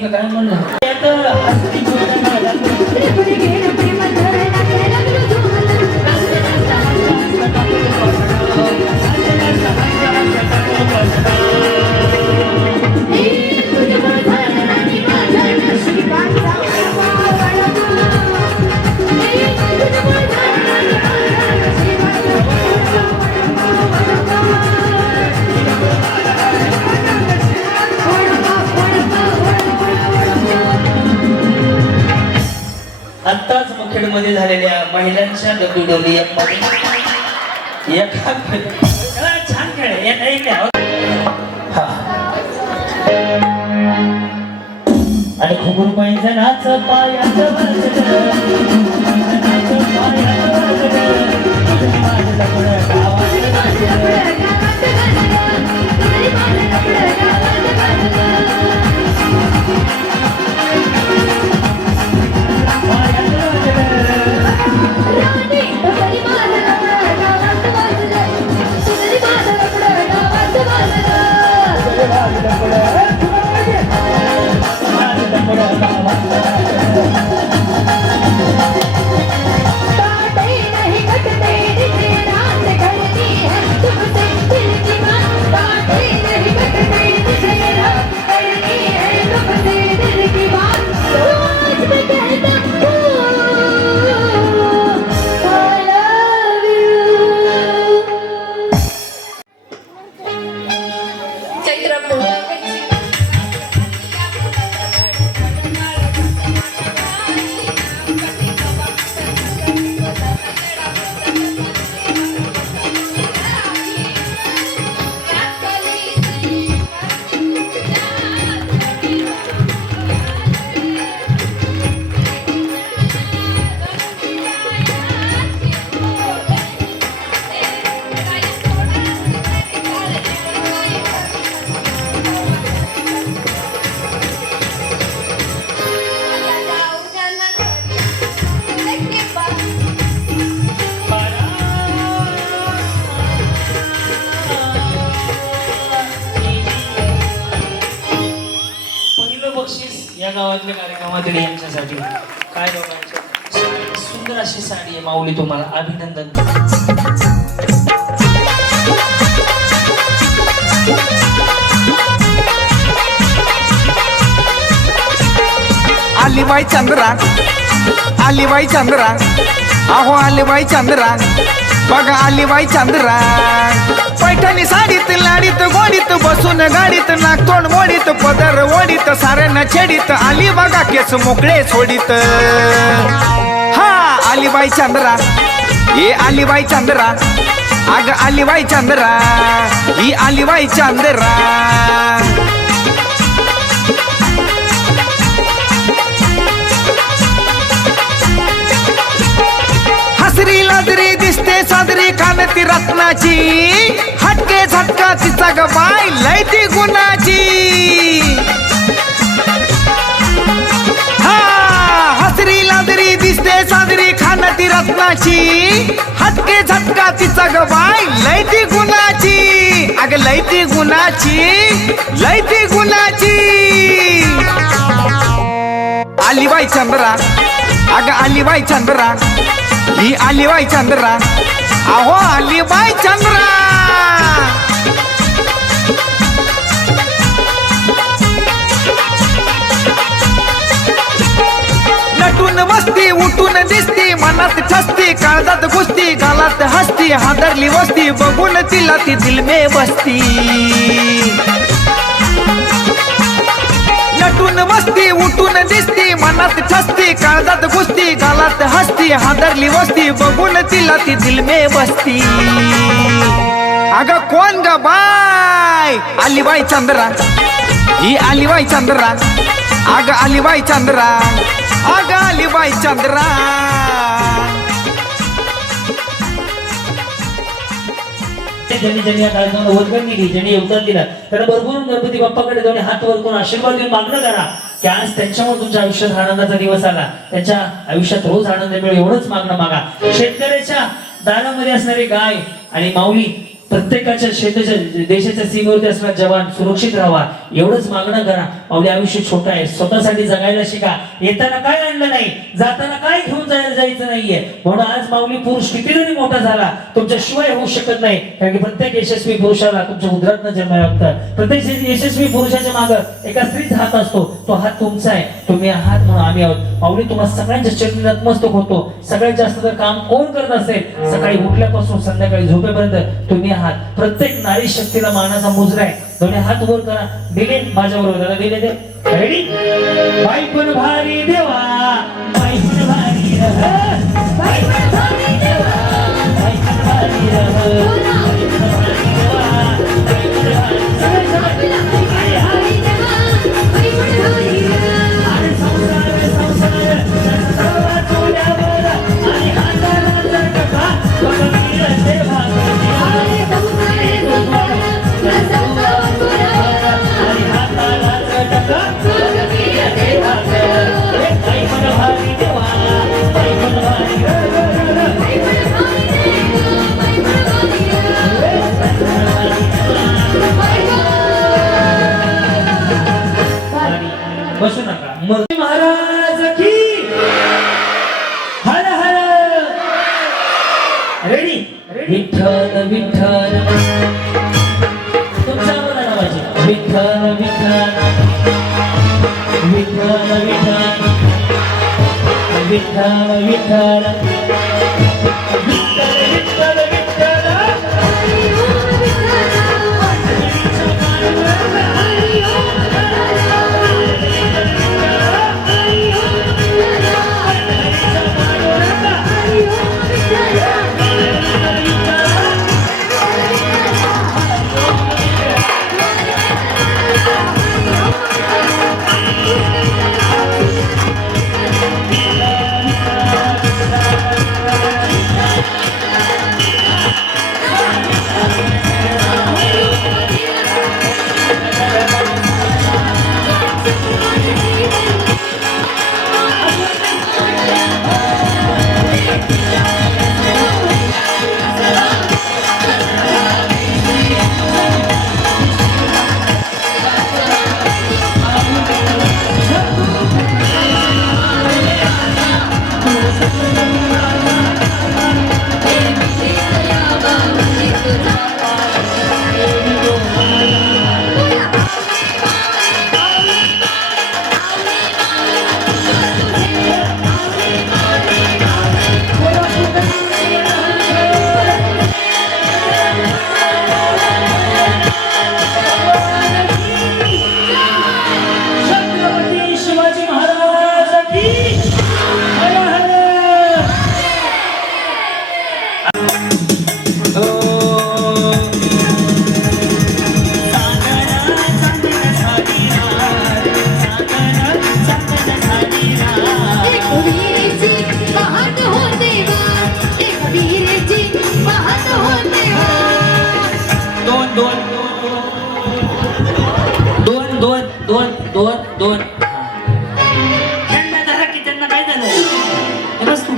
कुस्ती लागते का काय महिलांच्या एफमध्ये एका छान खेळ. एक-. हा. आणि पायाचं वाजलं. नाच पायाचं माऊली तुम्हाला अभिनंदन आलीबाई चंद्रा आलीबाई चंद्रा अहो आलीबाई चंद्रा बघा आलीबाई चंद्रा. पैठणी साडीत लाडीत गोडीत बसून गाडीत नाक तोंड मोडीत पदर ओडीत साऱ्यांना छेडीत आली बघा केस मोकळे सोडीत. हा आलीबाई चंद्रा. ए आलीबाई चंद्रा. अग आलीबाई चंद्रा. ही आलीबाई चंद्रा. हसरी लाजरी दिसते सादरी खानती रत्नाची. हटके झटका तिचा ग बाय लय गुणाची खानती हटके झटका तिचा ग लयती गुणाची. अग लयती गुणाची. लयती गुणाची. आलीबाई चंद्रा. अग आलीबाई चंद्रा. ही आलीबाई चंद्रा. अहो आलीबाई चंद्रा. मनात ठसती, काळजात घुसती, गालात हसती, हादरली वस्ती, बघून तिला ती दिल मे बसती. नटून बसती उठून दिसती, मनात ठसती, काळजात घुसती, गालात हसती, हादरली वस्ती, बघून तिला ती दिल मे बसती. अग कोण ग बाय अलिबाई चंद्रा. ही अलिबाई चंद्रा. अग अलिबाई चंद्रा. अग बाई चंद्रा. ज्यांनी ज्यांनी या कार्यक्रमाला वर्गण दिली ज्यांनी योगदान दिलं त्यांना भरपूर गणपती बाप्पाकडे जाऊन हात वर करून आशीर्वाद देऊन मागणं करा. की आज त्यांच्यामुळे तुमच्या आयुष्यात आनंदाचा दिवस आला. त्यांच्या आयुष्यात रोज आनंद मिळेल एवढंच मागणं मागा. शेतकऱ्याच्या दारामध्ये असणारी गाय आणि माऊली प्रत्येकाच्या शेताच्या देशाच्या सीमेवरती असणारा जवान सुरक्षित राहावा एवढंच मागणं करा. माऊली आयुष्य छोटं आहे. स्वतःसाठी जगायला शिका. येताना काय आणलं नाही? जाताना काय घेऊन जायला जायचं नाहीये? म्हणून आज माऊली पुरुष किती जरी मोठा झाला तुमच्या शिवाय होऊ शकत नाही. कारण की प्रत्येक यशस्वी पुरुषाला तुमच्या उदरातनं जन्माला लागतं. प्रत्येक यशस्वी पुरुषाच्या मागं एका स्त्रीचा हात असतो. तो हात तुमचा आहे. तुम्ही आहात म्हणून आम्ही आहोत. माऊली तुम्हाला सगळ्यांच्या चरणी नतमस्तक होतो. सगळ्यात जास्त जर काम कोण करत असेल सकाळी उठल्यापासून संध्याकाळी झोपेपर्यंत तुम्ही हात. प्रत्येक नारी शक्तीला मानाचा मुजरा आहे. दोन्ही हात वर करा. दिले माझ्या बरोबर दादा दिले ते. रेडी बाई पण भारी देवा. बाई पण भारी रह. बाई पण भारी देवा, बाई पण भारी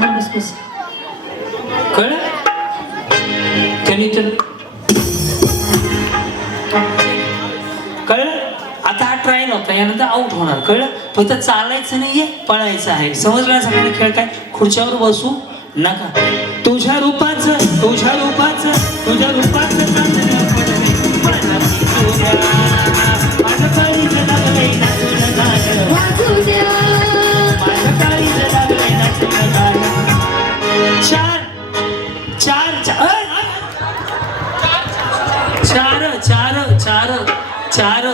हे कळ त्यांनी तर कळलं? आता हा ट्रायल होता यानंतर आउट होणार कळलं? फक्त चालायचं नाहीये पळायचं आहे. समजलं सगळ्यांना खेळ काय? खुर्च्यावर बसू नका. तुझ्या रूपाचं तुझ्या रूपाचं तुझ्या रूपाचं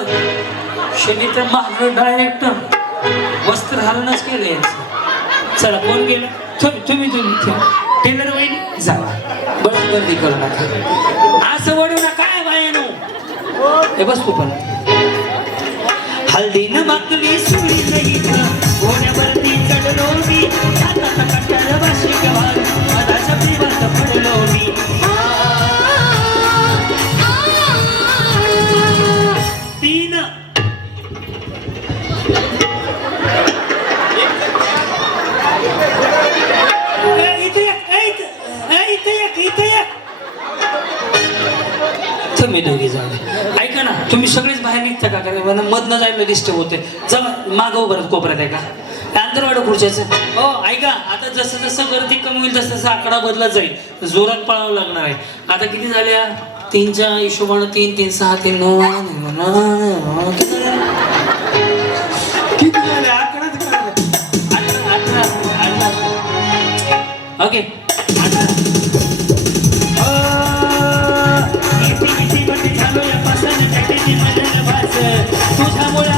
चार शनी तर मागं डायरेक्ट वस्त्र हरणच केलं यांचं. चला कोण गेलं? तुम्ही तुम्ही तुम्ही टेलर वहिनी जा बस गर्दी करू नका. असं वडू नका बायानो? हे बस तू पण. हल्दीनं मागली सुरी नाही गोण्यावरती चढलो मी? हातात कट्यार बाशी गवार मधाच्या प्रेमात पडलो मी. मी दोघी जाऊ ऐका ना तुम्ही सगळेच बाहेर निघता का कारण मधनं जायला डिस्टर्ब होते जमा मागव बरं कोपऱ्यात आहे का अंतरवाड खुर्च्याचं हो ऐका आता जसं जसं गर्दी कमी होईल तसं तसं आकडा बदलत जाईल जोरात पळावं लागणार आहे आता किती झाल्या तीनच्या हिशोबानं तीन तीन सहा तीन नऊ किती घालूया पासन टाकायची माझ्या भास तुझ्यामुळे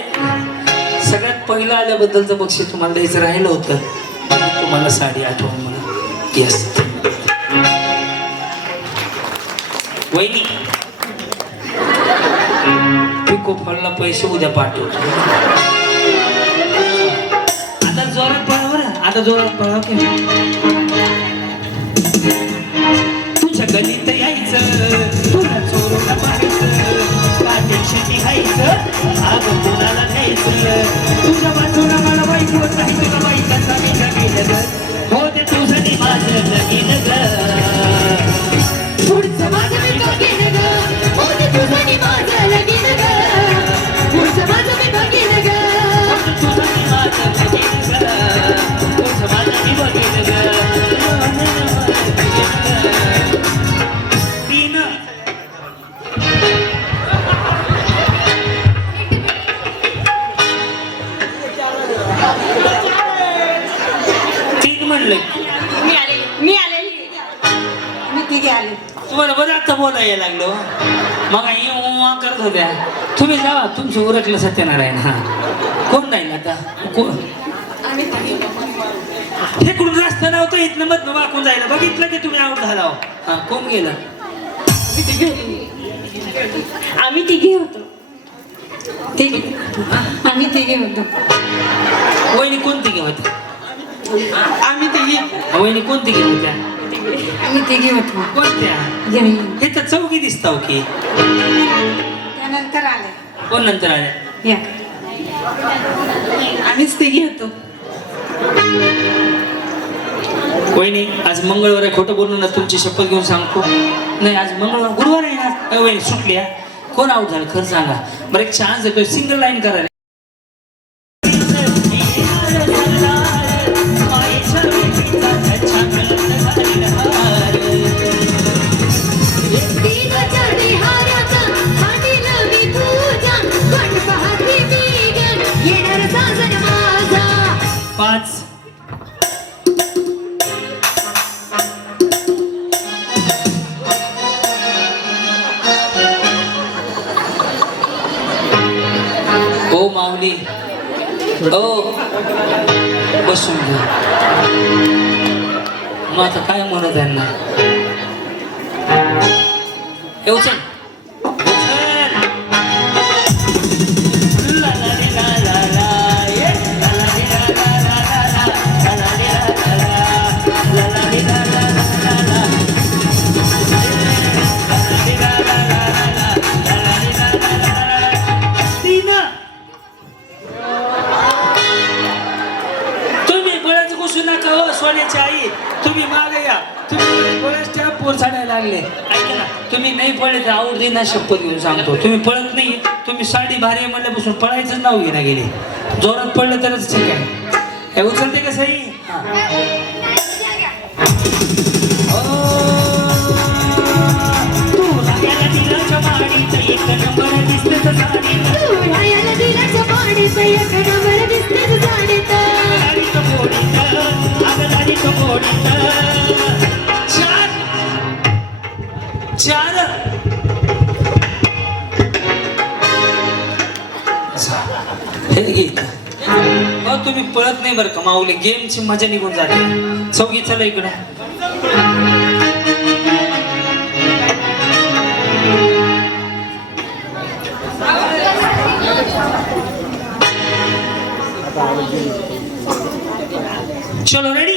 मिळाल्याबद्दलचं बक्षीस तुम्हाला द्यायचं राहिलं होतं तुम्हाला साडी आठवण मला येस वहिनी पिको फळला पैसे उद्या पाठवतो. आता जोरात पळा बरं आता जोरात पळाव ओके? तुझ्या गलीत यायचं तुला चोरून पाहायचं काटेक्षी घ्यायचं आग कुणाला घ्यायचं तुझ्या बाजूला मला वाईट होत नाही तुला वाईटाचा मी जगेल हो ते तुझं माझं ग तुमचं उरकलं सत्यनारायण हा. कोण नाही आता? कोण तिघे फेकून रस्ता नव्हतं इथनं मधनं वाकून जायला. बघितलं की तुम्ही आऊट झाला हो. हा कोण गेलं? आम्ही तिघे होतो. आम्ही तिघे होतो. तिघे. आम्ही तिघे होतो. वहिनी कोणती घे होत्या? आम्ही तिघे. वहिनी कोणती घे होत्या? आम्ही तिघे होतो. कोणत्या. हे तर चौकी दिसताव की. त्यानंतर आले. कोण नंतर आल्या या. आम्हीच तिघे होतो वहिनी आज मंगळवार आहे खोटं बोलणं ना तुमची शपथ घेऊन सांगतो. नाही आज मंगळवार गुरुवार आहे ना अ, वहिनी सुटली हा. कोण आऊट झालं? खरं सांगा. बरं एक चान्स देतोय सिंगल लाईन करायला. पाच ओ माऊली. ओ. बसून घे. मग आता काय म्हणत यांना येऊ चल. लागले ऐका ना तुम्ही नाही पळले तर आवडते ना शपथ घेऊन सांगतो. तुम्ही पळत नाही तुम्ही साडी भारी म्हणल्यापासून पळायचं नाव घेणं गेले. जोरात पडलं तरच ठीक आहे. हे उचलते का सही हा. चार. हे तुम्ही पळत नाही बरं का माऊली. गेमची मजा निघून जाते. चौघी चला इकडं. चलो रेडी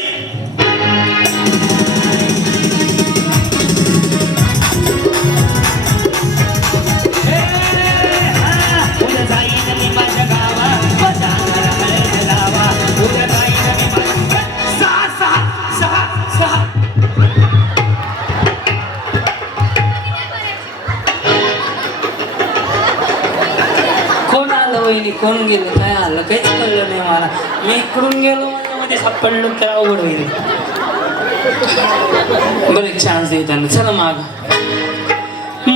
वहिनी कोण गेलं? काय आलं? काहीच कळलं नाही मला. मी इकडून गेलो मध्ये सापडलो तर अवघड होईल बरं एक चान्स देताना त्यांना. चला माग.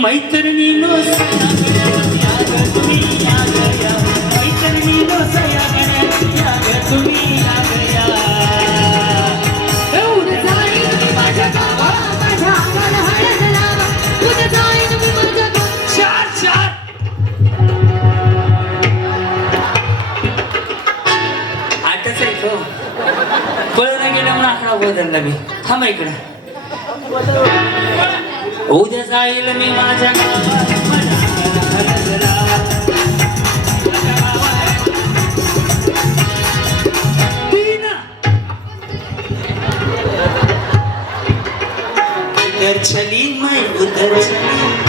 मैत्रिणीनो तुम्ही आकडा बदलला हो मी. थांबा इकडे. उद्या जाईल मी माझ्या उधर चली मैं उधर चली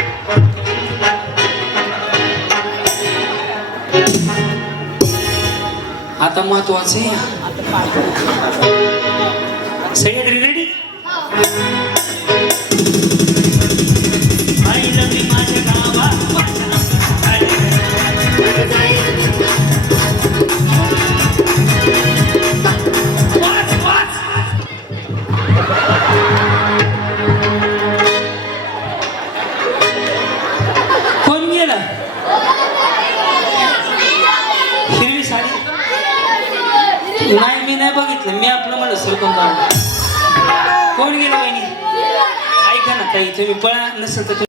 आता महत्वाचं आहे. ना ताई तुम्ही पळा